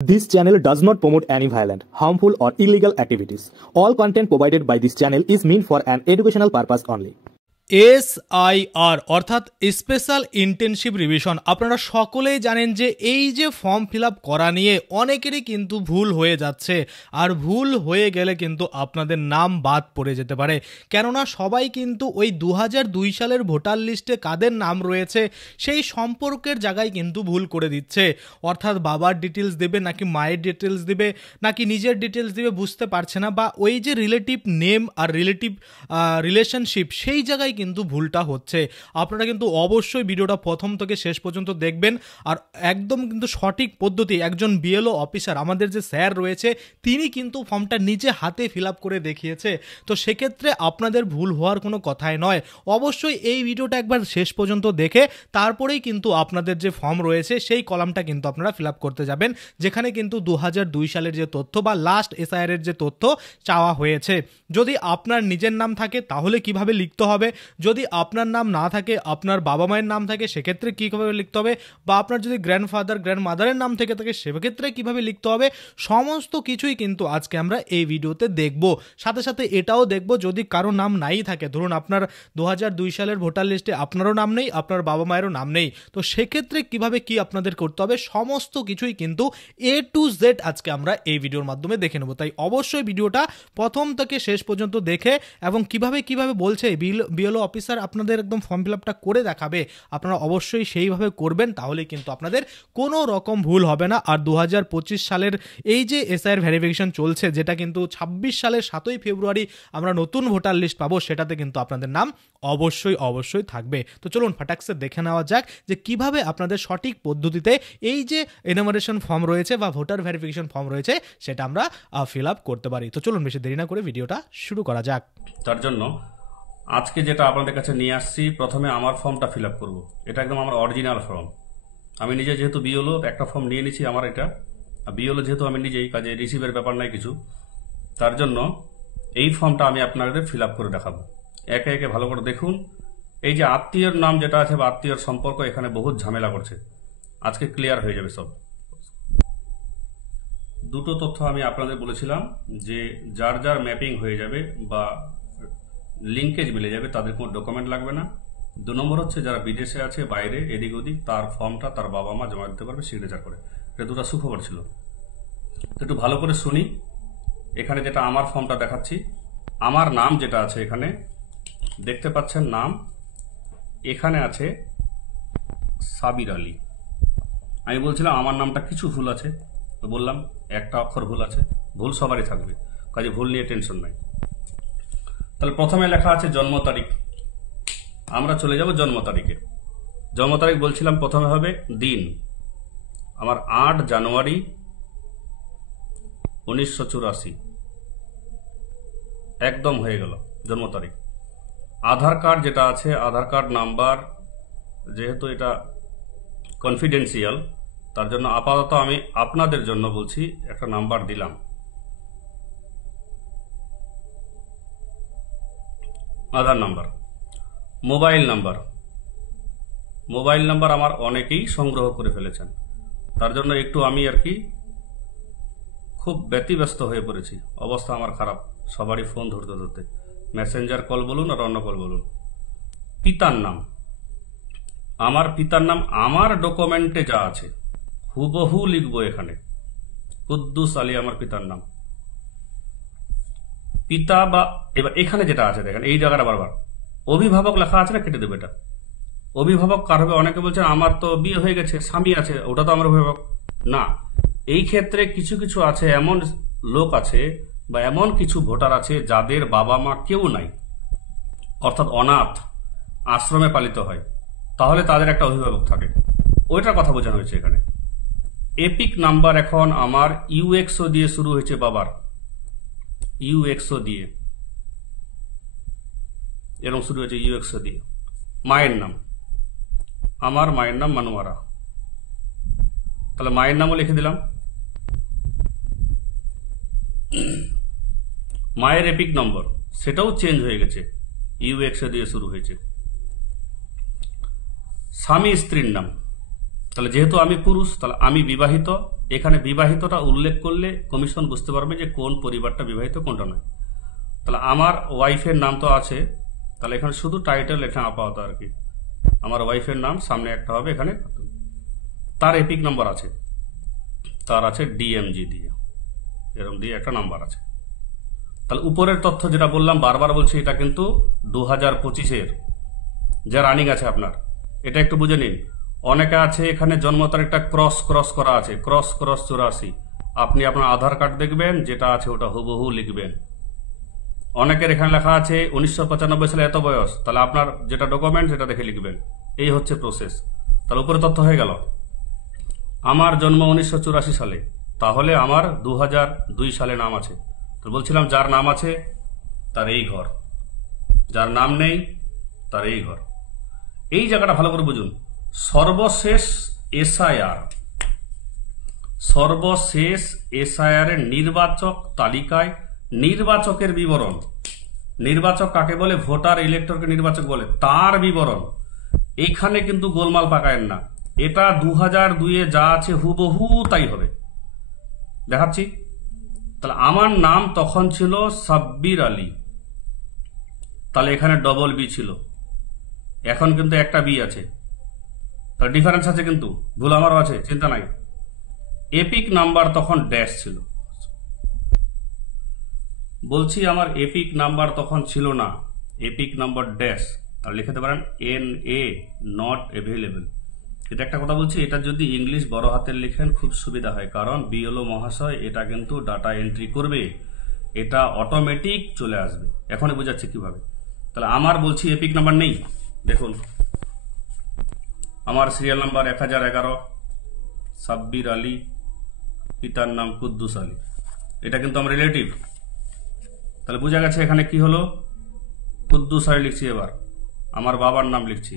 This channel does not promote any violent, harmful, or illegal activities. All content provided by this channel is meant for an educational purpose only. SIR অর্থাৎ special intensive revision. আপনারা সকলেই জানেন যে এই যে form fill up করা নিয়ে অনেকেরই কিন্তু ভুল হয়ে যাচ্ছে, আর ভুল হয়ে গেলে কিন্তু আপনাদের নাম বাদ পড়ে যেতে পারে। কেননা সবাই কিন্তু ওই 2002 সালের ভোটার লিস্টে কাদের নাম রয়েছে সেই সম্পর্কের জায়গায় কিন্তু ভুল করে দিচ্ছে। অর্থাৎ বাবার ডিটেলস দেবে নাকি মায়ের ডিটেলস দেবে নাকি নিজের ডিটেলস দেবে বুঝতে পারছে না, বা ওই যে রিলেটিভ নেম আর রিলেটিভ রিলেশনশিপ সেই জায়গায় কিন্তু ভুলটা হচ্ছে। আপনারা কিন্তু অবশ্যই ভিডিওটা প্রথম থেকে শেষ পর্যন্ত দেখবেন, আর একদম কিন্তু সঠিক পদ্ধতি একজন বিএলও অফিসার আমাদের যে স্যার রয়েছে তিনি কিন্তু ফর্মটা নিজে হাতে ফিল আপ করে দেখিয়েছে। তো সেক্ষেত্রে আপনাদের ভুল হওয়ার কোনো কথাই নয়। অবশ্যই এই ভিডিওটা একবার শেষ পর্যন্ত দেখে তারপরেই কিন্তু আপনাদের যে ফর্ম রয়েছে সেই কলামটা কিন্তু আপনারা ফিল আপ করতে যাবেন, যেখানে কিন্তু 2002 সালের যে তথ্য বা লাস্ট এসআইআর এর যে তথ্য চাওয়া হয়েছে। যদি আপনার নিজের নাম থাকে তাহলে কিভাবে লিখতে হবে, যদি আপনার নাম না থাকে আপনার বাবা মায়ের নাম থাকে সেক্ষেত্রে কীভাবে লিখতে হবে, বা আপনার যদি গ্র্যান্ডফাদার গ্র্যান্ডমাদারের নাম থেকে থাকে সেক্ষেত্রে কীভাবে লিখতে হবে, সমস্ত কিছুই কিন্তু আজকে আমরা এই ভিডিওতে দেখব। সাথে সাথে এটাও দেখব যদি কারো নাম নাই থাকে, ধরুন আপনার 2002 সালের ভোটার লিস্টে আপনারও নাম নেই, আপনার বাবা মায়েরও নাম নেই, তো সেক্ষেত্রে কিভাবে কি আপনাদের করতে হবে সমস্ত কিছুই কিন্তু A to Z আজকে আমরা এই ভিডিওর মাধ্যমে দেখে নেব। তাই অবশ্যই ভিডিওটা প্রথম থেকে শেষ পর্যন্ত দেখে এবং কিভাবে বলছে বিএলও অফিসার আপনাদের একদম ফর্ম ফিল আপটা করে দেখাবে, আপনারা অবশ্যই সেইভাবে করবেন, তাহলে কিন্তু আপনাদের কোনো রকম ভুল হবে না। আর 2025 সালের এই যে এসআইআর ভেরিফিকেশন চলছে, যেটা কিন্তু 26 সালের 7ই ফেব্রুয়ারি আমরা নতুন ভোটার লিস্ট পাবো, সেটাতে কিন্তু আপনাদের নাম অবশ্যই থাকবে। তো চলুন ফাটাক্সে দেখে নেওয়া যাক যে কিভাবে আপনাদের সঠিক পদ্ধতিতে এই যে এনুমারেশন ফর্ম রয়েছে বা ভোটার ভেরিফিকেশন ফর্ম রয়েছে সেটা আমরা ফিল আপ করতে পারি। তো চলুন বেশি দেরি না করে ভিডিওটা শুরু করা যাক। তার জন্য আজকে যেটা আপনাদের কাছে নিয়ে আসছি, প্রথমে আমার ফর্মটা ফিল আপ করবো। এটা একদম আমার অরিজিনাল ফর্ম। আমি নিজে যেহেতু বিএলও একটা ফর্ম নিয়ে নিয়েছি আমার এটা, বিএলও যেহেতু আমি নিজেই, কাজে রিসিভের ব্যাপার নাই কিছু, তার জন্য এই ফর্মটা আমি আপনাদের ফিল আপ করে দেখাবো। একে একে ভালো করে দেখুন। এই যে আত্মীয়র নাম যেটা আছে বা আত্মীয়র সম্পর্ক, এখানে বহুত ঝামেলা করছে, আজকে ক্লিয়ার হয়ে যাবে সব। দুটো তথ্য আমি আপনাদের বলেছিলাম যে যার যার ম্যাপিং হয়ে যাবে বা লিঙ্কেজ মিলে যাবে তাদের কোনো ডকুমেন্ট লাগবে না। 2 নম্বর হচ্ছে যারা বিদেশে আছে বাইরে এদিক ওদিক, তার ফর্মটা তার বাবা মা জমা দিতে পারবে সিগনেচার করে। এটা দুটো সুখবর ছিল। একটু ভালো করে শুনি। এখানে যেটা আমার ফর্মটা দেখাচ্ছি, আমার নাম যেটা আছে এখানে দেখতে পাচ্ছেন নাম, এখানে আছে সাবির আলী। আমি বলছিলাম আমার নামটা কিছু ভুল আছে, তো বললাম একটা অক্ষর ভুল আছে, ভুল সবারই থাকবে, কাজে ভুল নিয়ে টেনশন নাই। তাহলে প্রথমে লেখা আছে জন্ম তারিখ, আমরা চলে যাব জন্ম তারিখে। জন্ম তারিখ বলছিলাম প্রথমে হবে দিন, আমার 8 জানুয়ারি 1984, একদম হয়ে গেল জন্ম তারিখ। আধার কার্ড যেটা আছে, আধার কার্ড নাম্বার, যেহেতু এটা কনফিডেন্সিয়াল তার জন্য আপাতত আমি আপনাদের জন্য বলছি একটা নাম্বার দিলাম। Aadhaar number, mobile number, mobile number আমার অনেকেই সংগ্রহ করে ফেলেছেন, তার জন্য একটু আমি আর কি খুব ব্যতিব্যস্ত হয়ে পড়েছি, অবস্থা আমার খারাপ, সবারই ফোন ধরতে মেসেঞ্জার কল বলুন আর অন্য কল বলুন। পিতার নাম, আমার পিতার নাম আমার ডকুমেন্টে যা আছে হুবহু লিখবো এখানে, কুদ্দুস আলী আমার পিতার নাম। পিতা বা এবার এখানে যেটা আছে দেখেন এই জায়গাটা বারবার অভিভাবক লেখা আছে না, কেটে দেবে এটা। অভিভাবক কার হবে? অনেকে বলছেন আমার তো বিয়ে হয়ে গেছে, স্বামী আছে, ওটা তো আমার অভিভাবক না। এই ক্ষেত্রে কিছু কিছু আছে, এমন লোক আছে বা এমন কিছু ভোটার আছে যাদের বাবা মা কেউ নাই, অর্থাৎ অনাথ, আশ্রমে পালিত হয়, তাহলে তাদের একটা অভিভাবক থাকে, ওইটার কথা বোঝানো হয়েছে এখানে। এপিক নাম্বার এখন আমার ইউএক্সও দিয়ে শুরু হয়েছে, বাবার ইউএক্সও দিয়ে, এরকম শুরু হয়েছে ইউএক্সও দিয়ে। মায়ের নাম, আমার মায়ের নাম মানুয়ারা, তাহলে মায়ের নামও লিখে দিলাম। মায়ের এপিক নম্বর সেটাও চেঞ্জ হয়ে গেছে, ইউএক্সও দিয়ে শুরু হয়েছে। স্বামী স্ত্রীর নাম, তাহলে যেহেতু আমি পুরুষ তাহলে আমি বিবাহিত, এখানে বিবাহিতটা উল্লেখ করলে কমিশন বুঝতে পারবে যে কোন পরিবারটা বিবাহিত কোনটা নয়। তাহলে আমার ওয়াইফের নাম তো আছে, তাহলে এখানে শুধু টাইটেল লেখা আপাতত আর কি, আমার ওয়াইফের নাম সামনে একটা হবে, এখানে তার এপিক নাম্বার আছে, তার আছে ডিএমজি দিয়ে, এরকম দিয়ে একটা নাম্বার আছে। তাহলে উপরের তথ্য যেটা বললাম, বারবার বলছি, এটা কিন্তু 2025-এর যা রানিং আছে আপনার, এটা একটু বুঝে নিন। অনেকে আছে এখানে জন্ম তারিখটা ক্রস করা আছে, ক্রস 84। আপনি আপনার আধার কার্ড দেখবেন, যেটা আছে ওটা হুবহু লিখবেন। অনেকের এখানে লেখা আছে 1995 সালে এত বয়স, তাহলে আপনার যেটা ডকুমেন্ট সেটা দেখে লিখবেন। এই হচ্ছে প্রসেস। তাহলে উপরে তথ্য হয়ে গেল। আমার জন্ম 1984 সালে, তাহলে আমার 2002 সালে নাম আছে। তো বলছিলাম যার নাম আছে তার এই ঘর, যার নাম নেই তার এই ঘর। এই জায়গাটা ভালো করে বুঝুন। সর্বশেষ এসআইআর এর নির্বাচক তালিকায় নির্বাচকের বিবরণ, নির্বাচক কাকে বলে, ভোটার ইলেক্টরকে নির্বাচক বলে, তার বিবরণ। এখানে কিন্তু গোলমাল পাকায়েন না, এটা 2002-এ যা আছে হুবহু তাই হবে। দেখাচ্ছি। তাহলে আমার নাম তখন ছিল সাব্বির আলী, তাহলে এখানে ডবল বি ছিল, এখন কিন্তু একটা বি আছে, তাহলে ডিফারেন্স আছে, কিন্তু ভুল আমারও আছে, চিন্তা নাই। এপিক নাম্বার তখন ড্যাশ ছিল, বলছি আমার এপিক নাম্বার তখন ছিল না, এপিক নাম্বার ড্যাশ, তাহলে লিখতে পারেন NA নট অ্যাভেলেবল। এটা একটা কথা বলছি, এটা যদি ইংলিশ বড় হাতের লিখেন খুব সুবিধা হয়, কারণ বিএলও মহাশয় এটা কিন্তু ডাটা এন্ট্রি করবে, এটা অটোমেটিক চলে আসবে। এখনই বোঝাচ্ছে কিভাবে। তাহলে আমার বলছি এপিক নাম্বার নেই, দেখুন আমার সিরিয়াল নাম্বার 1011, সাব্বির আলী, পিতার নাম কুদ্দুস আলী, এটা কিন্তু আমার রিলেটিভ। তাহলে বোঝা গেছে এখানে কি হলো, কুদ্দুস আলী লিখছি, এবার আমার বাবার নাম লিখছি।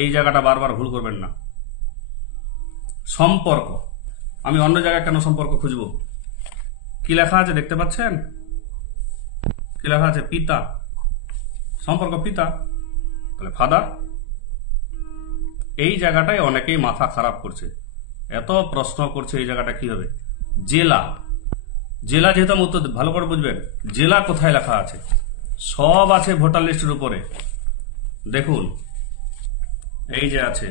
এই জায়গাটা বারবার ভুল করবেন না। সম্পর্ক, আমি অন্য জায়গায় কেন সম্পর্ক খুঁজবো? কি লেখা আছে দেখতে পাচ্ছেন? কি লেখা আছে? পিতা, সম্পর্ক পিতা, তাহলে ফাদার। এই জায়গাটায় অনেকেই মাথা খারাপ করছে, এত প্রশ্ন করছে, এই জায়গাটা কি হবে? জেলা, জেলা যেহেতু আমি উত্তর ভালো করে বুঝবেন, জেলা কোথায় লেখা আছে? সব আছে ভোটার লিস্টের উপরে, দেখুন এই যে আছে,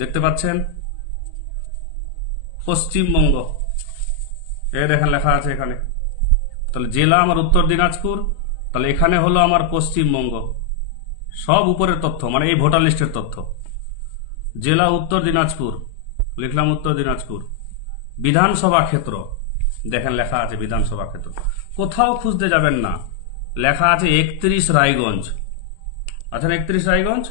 দেখতে পাচ্ছেন পশ্চিমবঙ্গ, এই দেখেন লেখা আছে এখানে। তাহলে জেলা আমার উত্তর দিনাজপুর, তাহলে এখানে হলো আমার পশ্চিমবঙ্গ। সব উপরের তথ্য, মানে এই ভোটার লিস্টের তথ্য। জেলা উত্তর দিনাজপুর, লিখলাম উত্তর দিনাজপুর। বিধানসভা ক্ষেত্র, দেখেন লেখা আছে বিধানসভা ক্ষেত্র, কোথাও খুঁজতে যাবেন না, লেখা আছে 31 রায়গঞ্জ। আচ্ছা 31 রায়গঞ্জ,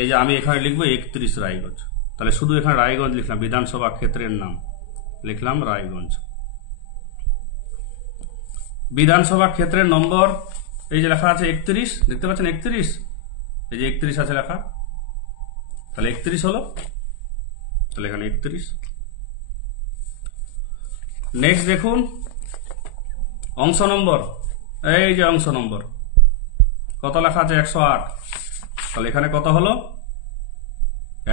এই যে আমি এখানে লিখবো 31 রায়গঞ্জ, তাহলে শুধু এখানে রায়গঞ্জ লিখলাম, বিধানসভা ক্ষেত্রের নাম লিখলাম রায়গঞ্জ। বিধানসভা ক্ষেত্রের নম্বর এই যে লেখা আছে 31, দেখতে পাচ্ছেন 31, এই যে 31 আছে লেখা, তাহলে 31 হলো, তাহলে এখানে 31। নেক্সট দেখুন অংশ নম্বর, এই যে অংশ নম্বর কত লেখা আছে? 108, তাহলে এখানে কত হলো?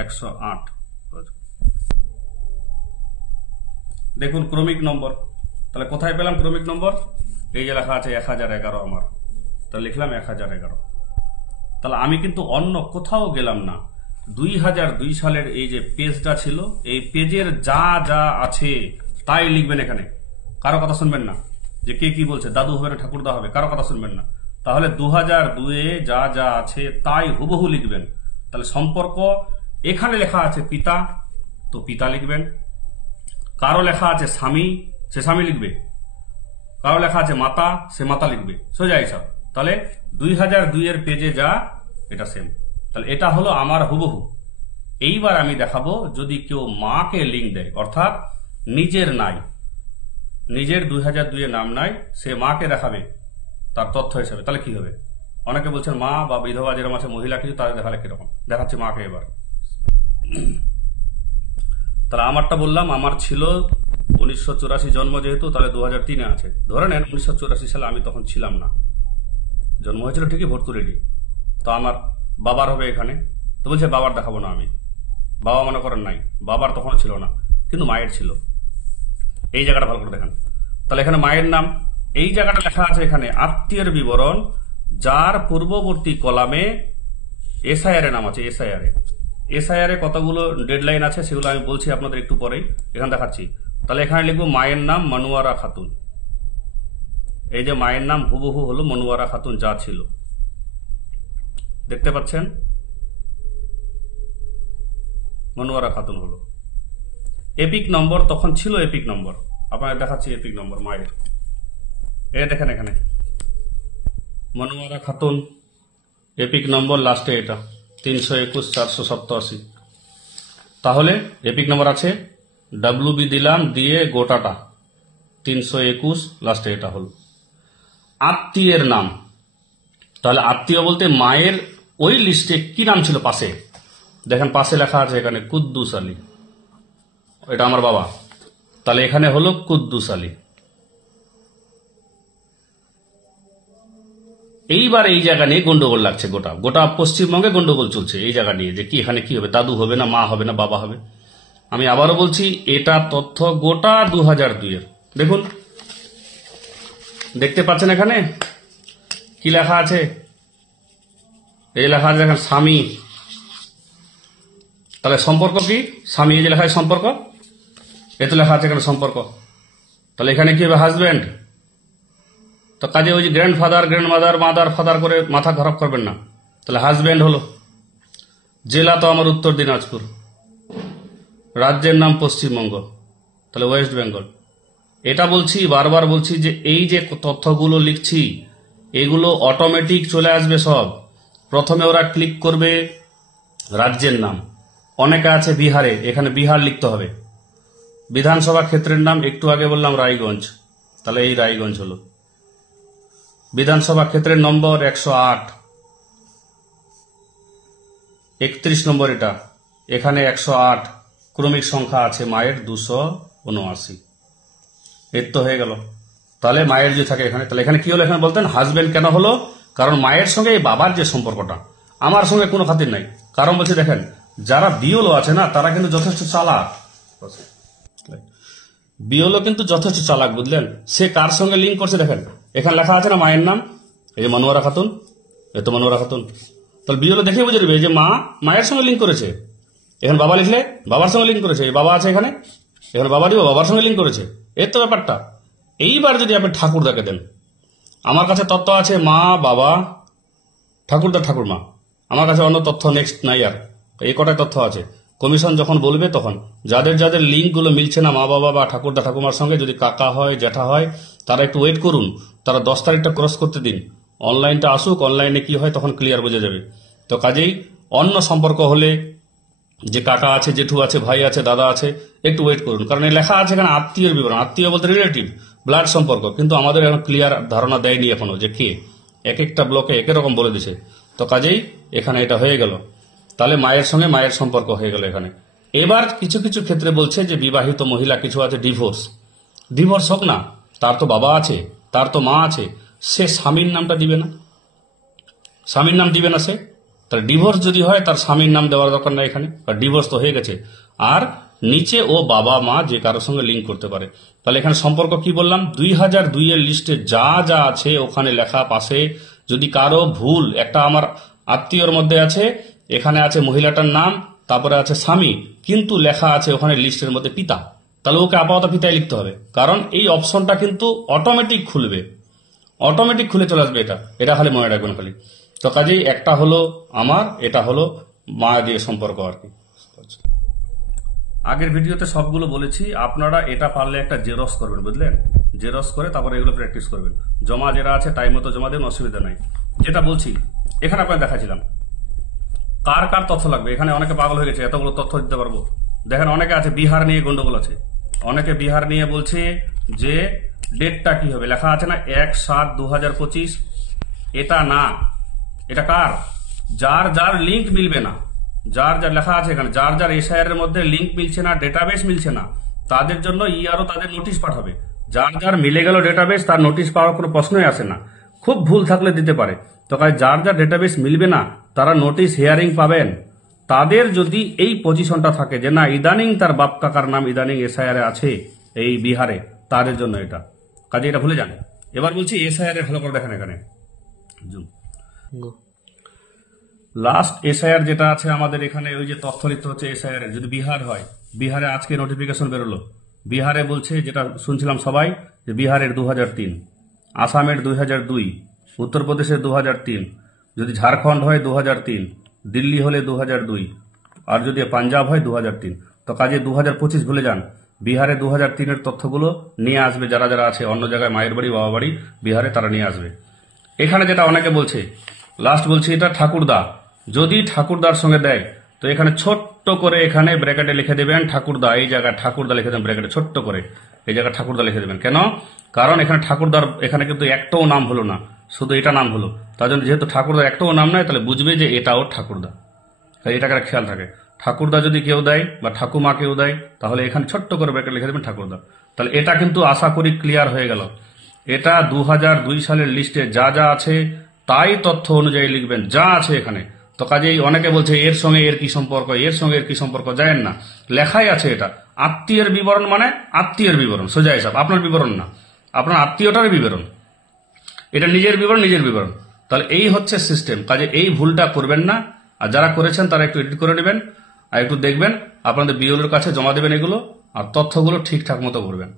108। দেখুন ক্রমিক নম্বর, তাহলে কোথায় পেলাম ক্রমিক নম্বর? এই যে লেখা আছে 1011 আমার, তাহলে লিখলাম 1011। তাহলে আমি কিন্তু অন্য কোথাও গেলাম না, 2002 সালের এই যে পেজটা ছিল, এই পেজের যা যা আছে তাই লিখবেন এখানে, কারো কথা শুনবেন না যে কে কি বলছে, দাদু হবে না ঠাকুরদা হবে, কারো কথা শুনবেন না। তাহলে 2002-এ যা যা আছে তাই হুবহু লিখবেন। তাহলে সম্পর্ক এখানে লেখা আছে পিতা, তো পিতা লিখবেন। কারো লেখা আছে স্বামী, সে স্বামী লিখবে। কারো লেখা আছে মাতা, সে মাতা লিখবে, সোজা হিসাব। তাহলে 2002-এর পেজে যা, এটা সেম। তাহলে এটা হলো আমার হুবহু। এইবার আমি দেখাবো যদি কেউ মাকে লিঙ্ক দেয়, অর্থাৎ নিজের নাই, নিজের 2002-এ নাম নাই, সে মাকে দেখাবে তার তথ্য হিসাবে, তাহলে কি হবে? অনেকে বলছেন মা বা বিধবা যেরকম আছে মহিলা কিছু, তাদের দেখালে কিরকম। দেখাচ্ছে মাকে এবার। তাহলে আমারটা বললাম, আমার ছিল 1984 জন্ম, যেহেতু তাহলে 2003-এ আছে। ধরে নেন 1984 সালে আমি তখন ছিলাম না, জন্ম হয়েছিল ঠিকই, ভোট রেডি, তো আমার বাবার হবে এখানে। তো বলছে বাবার দেখাবো না আমি, বাবা মনে করেন নাই, বাবার তখন ছিল না, কিন্তু মায়ের ছিল। এই জায়গাটা ভালো করে দেখেন। তাহলে এখানে মায়ের নাম, এই জায়গাটা লেখা আছে এখানে আত্মীয়ের বিবরণ, যার পূর্ববর্তী কলামে এসআইআর এর নাম আছে। এসআইআর এ কতগুলো ডেডলাইন আছে সেগুলো আমি বলছি আপনাদের একটু পরেই, এখানে দেখাচ্ছি। তাহলে এখানে লিখবো মায়ের নাম মনোয়ারা খাতুন। এই যে মায়ের নাম হুবহু হলো মনোয়ারা খাতুন যা ছিল, দেখতে পাচ্ছেন, মনোয়ারা খাতুন হলো। এপিক নম্বর তখন ছিল এপিক নম্বর, আপনাদের দেখাচ্ছি এপিক নম্বর মায়ের। এই দেখেন এখানে মনোয়ারা খাতুন এপিক নম্বর লাস্টে এটা 321,487। তাহলে এপিক নম্বর আছে, WB দিলাম, দিয়ে গোটাটা 321 লাস্টে এটা হলো। আত্মীয়ের নাম, তাহলে আত্মীয় বলতে মায়ের ওই লিস্টে কি নাম ছিল পাশে, দেখেন পাশে লেখা আছে এখানে কুদ্দুস আলী, এটা আমার বাবা, তাহলে এখানে হলো কুদ্দুস আলী। এইবার এই জায়গা নিয়ে গন্ডগোল লাগছে, গোটা পশ্চিমবঙ্গে গন্ডগোল চলছে এই জায়গা নিয়ে, যে কি এখানে কি হবে, দাদু হবে না, মা হবে না, বাবা হবে। আমি আবারও বলছি, এটা তথ্য গোটা 2002-এর। দেখুন, দেখতে পাচ্ছেন এখানে কি লেখা আছে, এই লেখা আছে দেখেন স্বামী, তাহলে সম্পর্ক কি, স্বামী, এই যে লেখা আছে সম্পর্ক, এ তো লেখা আছে এখানে সম্পর্ক, তাহলে এখানে কি হবে হাজব্যান্ড। তো কাজে ওই যে গ্র্যান্ডফাদার, গ্র্যান্ডমাদার, মাদার, ফাদার করে মাথা খারাপ করবেন না, তাহলে হাজব্যান্ড হলো। জেলা তো আমার উত্তর দিনাজপুর, রাজ্যের নাম পশ্চিমবঙ্গ, তাহলে ওয়েস্ট বেঙ্গল। এটা বলছি, বারবার বলছি যে এই যে তথ্যগুলো লিখছি এগুলো অটোমেটিক চলে আসবে সব। প্রথমে ওরা ক্লিক করবে রাজ্যের নাম, অনেকে আছে বিহারে, এখানে বিহার লিখতে হবে। বিধানসভা ক্ষেত্রের নাম একটু আগে বললাম রায়গঞ্জ, তাহলে এই রায়গঞ্জ হলো। বিধানসভা ক্ষেত্রের নম্বর 108, 31 নম্বর এটা, এখানে 108, ক্রমিক সংখ্যা আছে মায়ের 279, এর তো হয়ে গেল। তাহলে মায়ের যে থাকে এখানে, তাহলে এখানে কি হলো, এখানে বলতেন হাজবেন্ড কেন হলো, কারণ মায়ের সঙ্গে এই বাবার যে সম্পর্কটা, আমার সঙ্গে কোনো খাতির নাই। কারণ বলছে দেখেন, যারা বিওলো আছে না তারা কিন্তু যথেষ্ট চালাক, বিওলো কিন্তু যথেষ্ট চালাক, বুঝলেন। সে কার সঙ্গে লিঙ্ক করছে দেখেন, এখানে লেখা আছে না মায়ের নাম, এই যে মনোয়ারা খাতুন, এ তো মনোয়ারা খাতুন, তাহলে বিওলো দেখে বুঝে নেবে যে মা মায়ের সঙ্গে লিঙ্ক করেছে। এখানে বাবা লিখলে বাবার সঙ্গে লিঙ্ক করেছে, বাবা আছে এখানে, এখানে বাবা দিব, বাবার সঙ্গে লিঙ্ক করেছে, এর তো ব্যাপারটা। এইবার যদি আপনি ঠাকুরদাকে দেন, আমার কাছে তথ্য আছে মা, বাবা, ঠাকুরদা, ঠাকুরমা, আমার কাছে অন্য তথ্য নেক্সট নাই, আর এই কটাই তথ্য আছে। কমিশন যখন বলবে তখন যাদের যাদের লিঙ্কগুলো মিলছে না মা বাবা বা ঠাকুরদা ঠাকুমার সঙ্গে, যদি কাকা হয় জ্যাঠা হয়, তারা একটু ওয়েট করুন, তারা 10 তারিখটা ক্রস করতে দিন, অনলাইনটা আসুক, অনলাইনে কি হয় তখন ক্লিয়ার বোঝা যাবে। তো কাজেই অন্য সম্পর্ক হলে, যে কাকা আছে, জেঠু আছে, ভাই আছে, দাদা আছে, একটু ওয়েট করুন, কারণ এই লেখা আছে এখানে আত্মীয়ের বিবরণ। আত্মীয় বলতে রিলেটিভ, ব্লাড সম্পর্ক, কিন্তু আমাদের এখন ক্লিয়ার ধারণা দেয়নি এখনো যে কে, এক একটা ব্লকে এক রকম বলে দিছে। তো কাজেই এখানে এটা হয়ে গেল, তাহলে মায়ের সঙ্গে মায়ের সম্পর্ক হয়ে গেল এখানে। এবার কিছু কিছু ক্ষেত্রে বলছে যে বিবাহিত মহিলা কিছু আছে, ডিভোর্স হোক না, তার তো বাবা আছে, তার তো মা আছে, সে স্বামীর নামটা দিবে না, স্বামীর নাম দিবে না সে। তাহলে ডিভোর্স যদি হয় তার স্বামীর নাম দেওয়ার দরকার নাই এখানে, ডিভোর্স তো হয়ে গেছে। আর নিচে ও বাবা মা যে কারোর সঙ্গে লিঙ্ক করতে পারে। তাহলে এখানে সম্পর্ক কি বললাম, 2002 এর লিস্টে যা যা আছে ওখানে লেখা পাশে। যদি কারো ভুল, একটা আমার আত্মীয়র মধ্যে আছে, এখানে আছে মহিলাটার নাম, তারপরে আছে স্বামী, কিন্তু লেখা আছে ওখানে লিস্টের মধ্যে পিতা, তাহলে ওকে আপাতত পিতাই লিখতে হবে, কারণ এই অপশনটা কিন্তু অটোমেটিক খুলবে, অটোমেটিক খুলে চলে আসবে। এটা খালি মনে রাখবেন খালি। তো কাজেই একটা হলো আমার, এটা হলো মা দিয়ে সম্পর্ক আর কি। আগের ভিডিওতে সবগুলো বলেছি, আপনারা এটা পারলে একটা জেরক্স করবেন, বুঝলেন, জেরক্স করে তারপরে এগুলো প্র্যাকটিস করবেন। জমা যেটা আছে টাইম মতো জমা দেন, অসুবিধা নাই। যেটা বলছি এখানে আপনাকে দেখাচ্ছিলাম কার কার তথ্য লাগবে, এখানে অনেকে পাগল হয়ে গেছে, এতগুলো তথ্য দিতে পারবো। দেখেন অনেকে আছে বিহার নিয়ে গন্ডগোল আছে, অনেকে বিহার নিয়ে বলছে যে ডেটটা কি হবে, লেখা আছে না 1/7/2025, এটা না, এটা কার, যার যার লিঙ্ক মিলবে না, যার যার লেখা আছে এখানে, যার যার এসআইআর এর মধ্যে লিঙ্ক মিলছে না, ডেটাবেস মিলছে না, তাদের জন্য ইআরও তাদের নোটিশ পাঠাবে। যার যার মিলে গেল ডেটাবেস, তার নোটিশ পাওয়ার কোনো প্রশ্নই আসে না, খুব ভুল থাকলে দিতে পারে। তো যার যার ডেটাবেস মিলবে না তারা নোটিশ হিয়ারিং পাবেন, তাদের যদি এই পজিশনটা থাকে যে না ইদানিং তার বাপ কাকার নাম ইদানিং এসআইআর আছে এই বিহারে, তাদের জন্য এটা কাজে এটা ভুলে যান। এবার বলছি এসআইআর ভালো করে দেখেন, এখানে লাস্ট এসআইআর যেটা আছে আমাদের এখানে ওই যে তথ্য লিখতে হচ্ছে এসআইআর যদি বিহার হয়, বিহারে আজকে নোটিফিকেশন বেরোলো, বিহারে বলছে যেটা শুনছিলাম সবাই যে বিহারের 2003, আসামের 2002, উত্তরপ্রদেশের 2003, যদি ঝাড়খণ্ড হয় 2003, দিল্লি হলে 2002, আর যদি পাঞ্জাব হয় 2003। তো কাজে 2025 ভুলে যান, বিহারে 2003-এর তথ্যগুলো নিয়ে আসবে যারা যারা আছে অন্য জায়গায় মায়ের বাড়ি বাবা বাড়ি বিহারে, তারা নিয়ে আসবে। এখানে যেটা অনেকে বলছে, লাস্ট বলছি এটা ঠাকুরদা, যদি ঠাকুরদার সঙ্গে দেয় তো এখানে ছোট্ট করে এখানে ব্র্যাকেটে লিখে দেবেন ঠাকুরদা, এই জায়গায় ঠাকুরদা লিখে দেবেন ব্র্যাকেটে ছোট্ট করে, এই জায়গায় ঠাকুরদা লিখে দেবেন। কেন? কারণ এখানে ঠাকুরদার এখানে কিন্তু একটাও নাম হলো না, শুধু এটা নাম হলো, তার জন্য যেহেতু ঠাকুরদার একটাও নাম নয় তাহলে বুঝবে যে এটাও ঠাকুরদা, তাই এটাকে খেয়াল থাকে। ঠাকুরদা যদি কেউ দেয় বা ঠাকুমা কেউ দেয় তাহলে এখানে ছোট্ট করে ব্র্যাকেট লিখে দেবেন ঠাকুরদা। তাহলে এটা কিন্তু আশা করি ক্লিয়ার হয়ে গেল। এটা 2002 সালের লিস্টে যা যা আছে তাই তথ্য অনুযায়ী লিখবেন যা আছে এখানে। তো কাজেই অনেকে বলছে এর সঙ্গে এর কি সম্পর্ক, এর সঙ্গে এর কি সম্পর্ক, জানেন না, লেখাই আছে এটা আত্মীয়ের বিবরণ, মানে আত্মীয়ের বিবরণ, সোজা হিসাব, আপনার বিবরণ না, আপনার আত্মীয়টার বিবরণ, এটা নিজের বিবরণ, নিজের বিবরণ। তাহলে এই হচ্ছে সিস্টেম, কাজে এই ভুলটা করবেন না। আর যারা করেছেন তারা একটু এডিট করে নেবেন আর একটু দেখবেন, আপনাদের বিওলের কাছে জমা দেবেন এগুলো, আর তথ্যগুলো ঠিকঠাক মতো করবেন।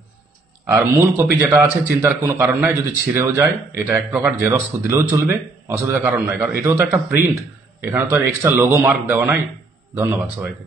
আর মূল কপি যেটা আছে চিন্তার কোনো কারণ নাই, যদি ছিঁড়েও যায় এটা এক প্রকার জেরক্স দিলেও চলবে, অসুবিধার কারণ নাই, কারণ এটাও তো একটা প্রিন্ট, এখানে তো আর এক্সট্রা লোগো মার্ক দেওয়া নাই। ধন্যবাদ সবাইকে।